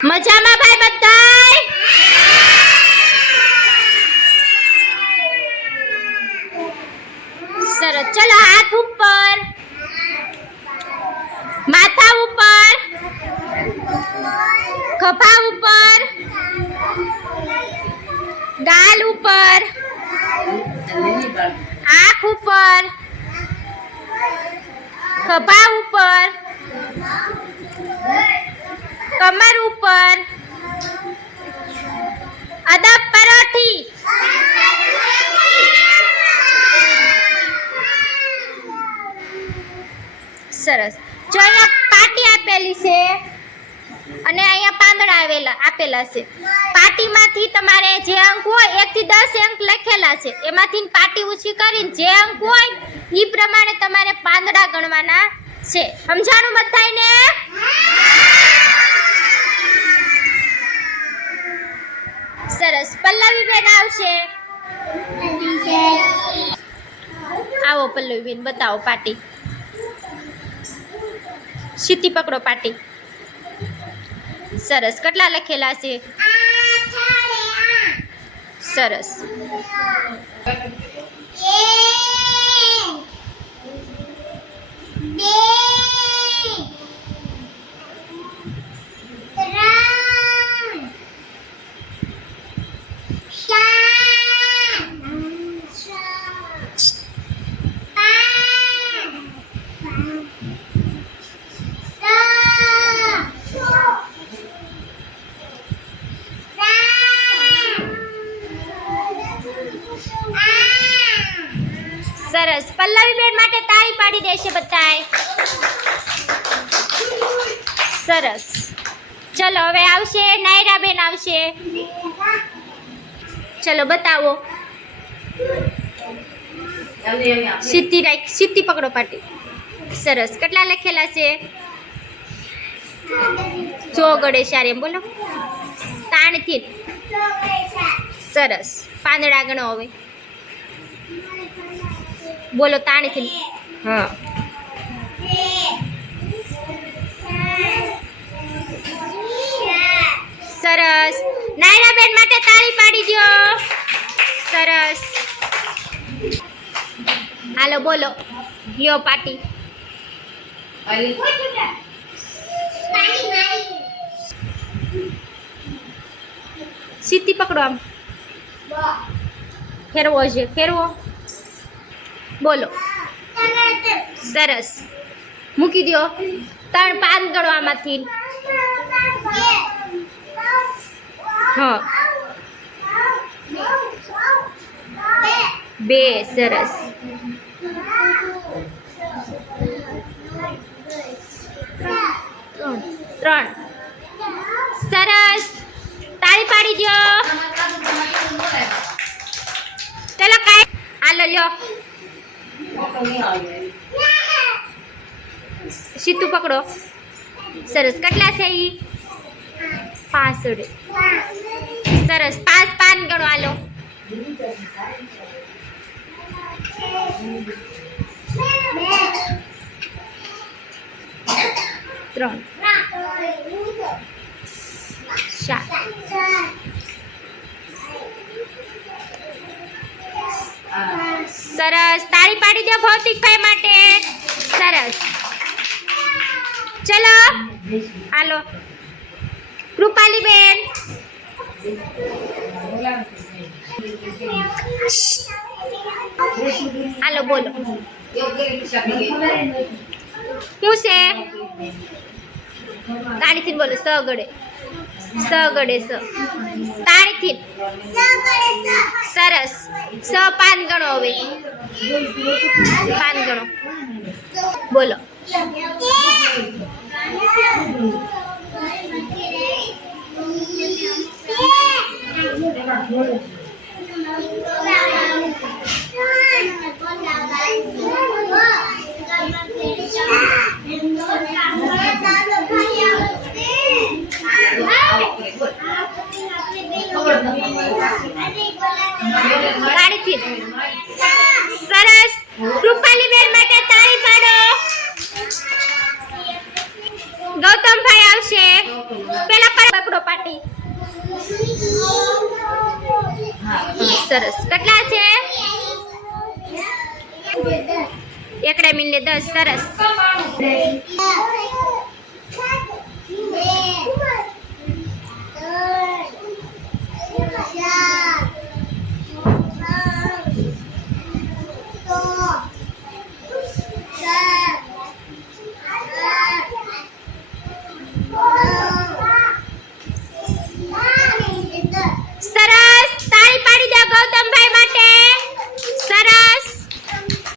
મજામાં ભાઈ બધાય? સરસ. ચલો હાથ ઉપર, માથા ઉપર, ખભા ઉપર, ગાલ ઉપર, આંખ ઉપર, ખભા ઉપર, કમર ઉપર, અદબ પરોઠી. સરસ. જો અહીંયા પાટી આપેલી છે અને અહીંયા પાંદડા આપેલા છે. પાટીમાંથી તમારે જે અંક હોય 1 થી 10 અંક લખેલા છે, એમાંથી પાટી ઊંચી કરીને જે અંક હોય એ પ્રમાણે તમારે પાંદડા ગણવાના છે. સમજાણું બધાયને? સરસ. પલ્લવી બેન આવશે. આવો પલ્લવી બેન, બતાવો પાટી. સીધી પકડો પાટી. સરસ. કેટલા લખેલા છે? સરસ. સરસ. પલ્લવી બેન માટે તાળી પાડી દેશે બધાય. સરસ. ચલો હવે આવશે નાયરા બેન આવશે. ચલો બતાવો. સીધી રાખ, સીધી પકડો પાટી. સરસ. કેટલા લખેલા છે? જો ગળે સારે એમ બોલો. તાણથી. સરસ. પાંદડા ગણો હવે. બોલો તાણીથી. હા. સરસ. નાયરા બેન માટે તાળી પાડી દો. સરસ. હાલો બોલો. લ્યો પાટી. સીધી પકડો આમ. ફેરવો છે, ફેરવો. બોલો. સરસ. મૂકી દો. 3 પાન ગણો આમાંથી. હા. 2. સરસ. 3. સરસ. તાળી પાડી દો. ચલો કાઈ હાલો લ્યો. સીધું પકડો. સરસ. કેટલા છે ઈ? 5. સરસ. 5 પાન ગણો હાલો. 3. 4. સરસ. તાળી પાડી દો ભૌતિકભાઈ માટે. સરસ. ચલો હાલો. કૃપાલી બેન. હાલો બોલો. શું છે? તાળીથી બોલો. સગડે. સગડે સ. તાળીથી. સરસ. 6 પાન ગણો હવે. પાન ગણો. બોલો. સરસ. કૃપાલી બેન માટે તાળી પાડો. ગૌતમભાઈ આવશે. પેલા પર પકડો. આવડી સરસ કેટલા છે એકડે મિનિટ 10 સરસ